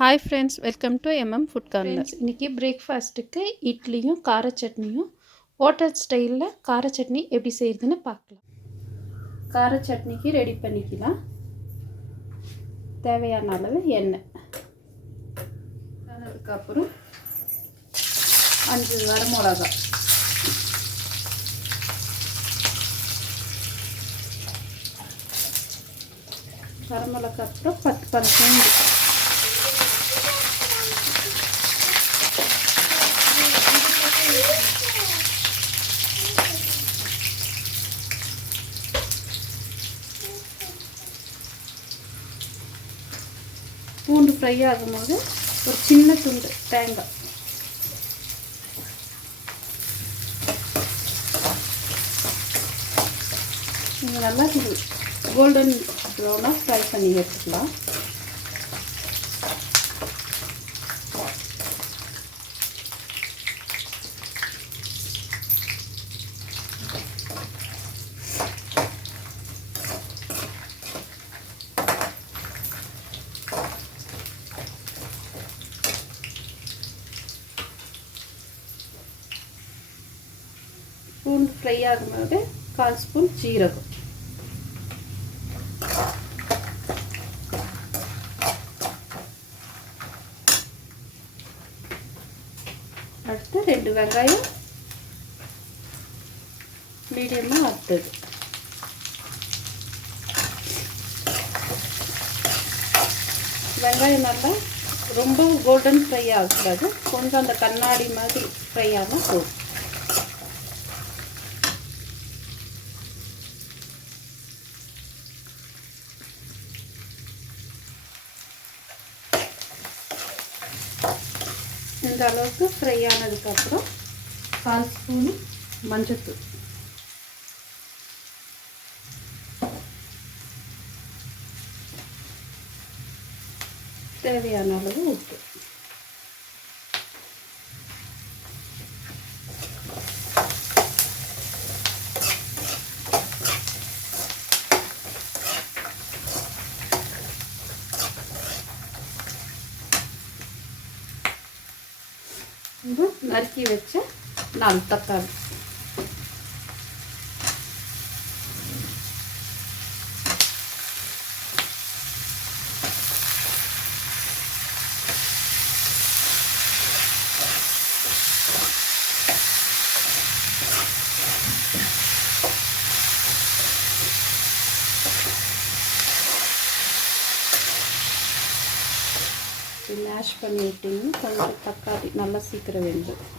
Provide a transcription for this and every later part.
Hi friends, welcome to food corner. Friends, இன்றைக்கி பிரேக்ஃபாஸ்ட்டுக்கு இட்லியும் கார சட்னியும் ஹோட்டல் ஸ்டைலில் கார சட்னி எப்படி செய்கிறதுன்னு பார்க்கலாம். கார சட்னிக்கு ரெடி பண்ணிக்கலாம். தேவையான அளவு எண்ணெய், அதுக்கப்புறம் 5 வரமிளகா, வரமிளகா, அப்புறம் 10 பல் பூண்டு, பூண்டு ஃப்ரை ஆகும்போது ஒரு சின்ன துண்டு தேங்காய், நீங்கள் நல்லா கோல்டன் ப்ரௌனாக ஃப்ரை பண்ணி எடுத்துக்கலாம். பூண்டு ஃப்ரை ஆகும்போது 1/4 ஸ்பூன் ஜீரகம், அடுத்து 2 வெங்காயம் மீடியமாக அறுத்தது, வெங்காயம் நல்லா ரொம்ப கோல்டன் ஃப்ரை ஆகக்கூடாது, கொஞ்சம் அந்த கண்ணாடி மாதிரி ஃப்ரை ஆனால் போதும். இந்த அளவுக்கு ஃப்ரை ஆனதுக்கப்புறம் 1/4 ஸ்பூன் மஞ்சள்தூள், தேவையான அளவு உப்பு, நறுக்கி வச்ச 4 தக்காளி, மேஷ் பண்ணி விட்டிங்கன்னா கொஞ்சம் தக்காளி நல்லா சீக்கிரம் வெந்துடும்.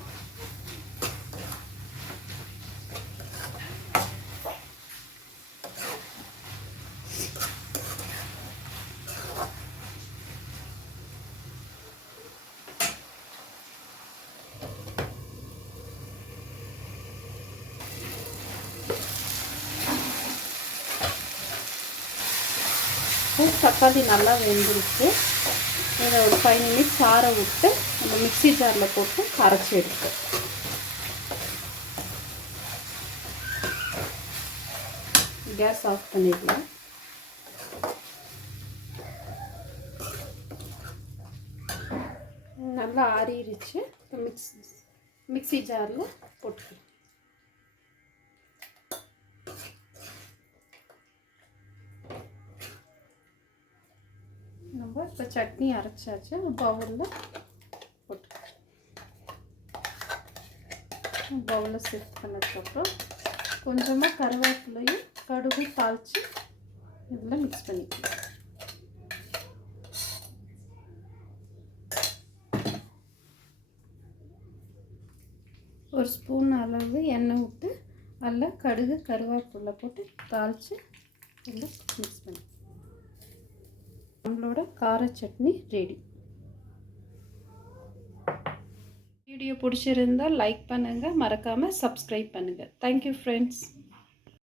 தக்காளி நல்லா வெந்துருச்சு. இதை ஒரு 5 மினிட்ஸ் ஆற விட்டு நம்ம மிக்ஸி ஜாரில் போட்டு அரைச்சி எடுத்து கேஸ் ஆஃப் பண்ணிடலாம். நல்லா ஆறிடுச்சு. மிக்ஸி ஜாரில் போட்டுக்கலாம். நம்ம இப்போ சட்னி அரைச்சாச்சு. பவுலில் போட்டு பவுலில் செட் பண்ணதுக்கப்புறம் கொஞ்சமாக கருவேப்பிலையும் கடுகு தாளித்து இதில் மிக்ஸ் பண்ணிக்கலாம். ஒரு ஸ்பூன் அளவு எண்ணெய் விட்டு அதில் கடுகு கருவேப்பிலை போட்டு தாளித்து இதில் மிக்ஸ் பண்ணி நம்மளோட கார சட்னி ரெடி. வீடியோ பிடிச்சிருந்தால் லைக் பண்ணுங்கள், மறக்காமல் சப்ஸ்கிரைப் பண்ணுங்கள். Thank you friends.